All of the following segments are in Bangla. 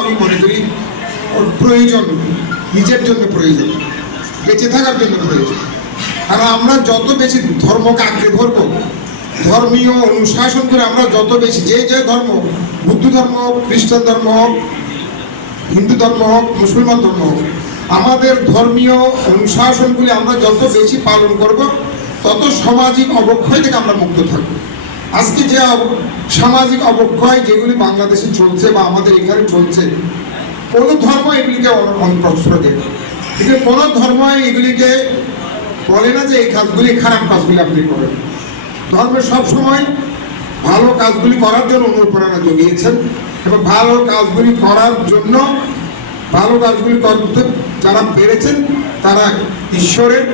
আমি মনে করি, ওর প্রয়োজন, নিজের জন্য প্রয়োজন, বেঁচে থাকার জন্য প্রয়োজন। আর আমরা যত বেশি ধর্মকে আঁকড়ে ধরবো, ধর্মীয় অনুশাসন করে আমরা যত বেশি, যে যে ধর্ম, বুদ্ধ ধর্ম খ্রিস্টান ধর্ম হোক, হিন্দু ধর্ম হোক, মুসলমান ধর্ম হোক আমাদের ধর্মীয় অনুশাসনগুলি আমরা যত বেশি পালন করব, তত সামাজিক অবক্ষয় থেকে আমরা মুক্ত থাকব। আজকে যে সামাজিক অবক্ষয় যেগুলি বাংলাদেশে চলছে বা আমাদের এখানে চলছে, কোনো ধর্ম এগুলিকে অন- অন- প্রশ্রয় দেয় কিন্তু কোনো ধর্ম এগুলিকে বলে না যে এই কাজগুলি খারাপ কাজগুলি আপনি করেন। ধর্মে সবসময় ভালো কাজগুলি করার জন্য অনুপ্রেরণা জুগিয়েছেন এবং ভালো কাজগুলি করার জন্য ভালো কাজগুলি করতে যারা পেরেছেন তারা ঈশ্বরের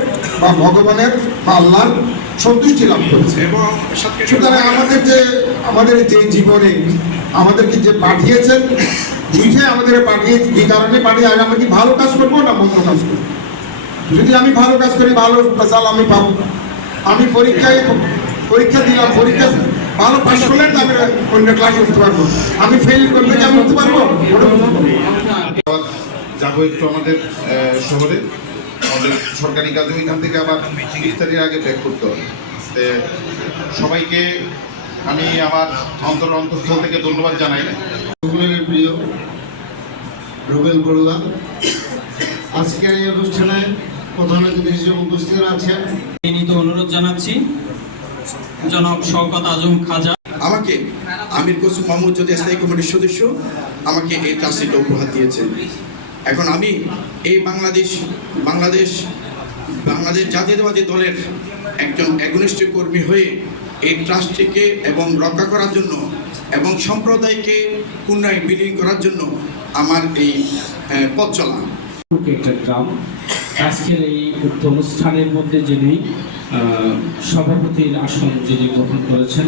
বা ভগবানের বা আল্লাহর সন্তুষ্টি লাভ করেছে। এবং সুতরাং আমাদের যে আমাদের যে জীবনে আমাদেরকে যে পাঠিয়েছেন বুঝে আমাদের পাঠিয়ে যে কারণে পাঠিয়ে আগে আমরা কি ভালো কাজ করব না মন্দ কাজ করব? যদি আমি ভালো কাজ করি ভালো রেজাল্ট আমি পাবো। আমি পরীক্ষায় পরীক্ষা দিলাম পরীক্ষা ভালো পাশ করলে আমি অন্য ক্লাস উঠতে পারব। আমি ফেল করলে কি আমি উঠতে পারব ওটা উঠতে পারব না। যাব একটু আমাদের শহরে। আমাদের সরকারি কাজে ওইখান থেকে আবার ইফতারির আগে ব্যাক করতে হবে। সবাইকে আমি আমার অন্তর অন্তঃস্থল থেকে ধন্যবাদ জানাই। সকলের প্রিয় রুবেল বড়ুয়া আজকের এই অনুষ্ঠানে প্রধান অতিথি হিসেবে উপস্থিত আছেন। বিনীত অনুরোধ জানাচ্ছি। জনাব শওকত আজম খাজা। আমাকে আমির কসুম মাহমুদ যদি স্থায়ী কমিটির সদস্য আমাকে এই ট্রাস্টটা উপহার দিয়েছে। এখন আমি এই বাংলাদেশ বাংলাদেশ বাংলাদেশ জাতীয়তাবাদী দলের একজন একনিষ্ঠ কর্মী হয়ে এই ট্রাস্টটিকে এবং রক্ষা করার জন্য এবং সম্প্রদায়কে পুনরায় বিলীন করার জন্য আমার এই পথ চলা। একটা গ্রাম। আজকের এই উক্ত অনুষ্ঠানের মধ্যে যিনি সভাপতির আসন যিনি গ্রহণ করেছেন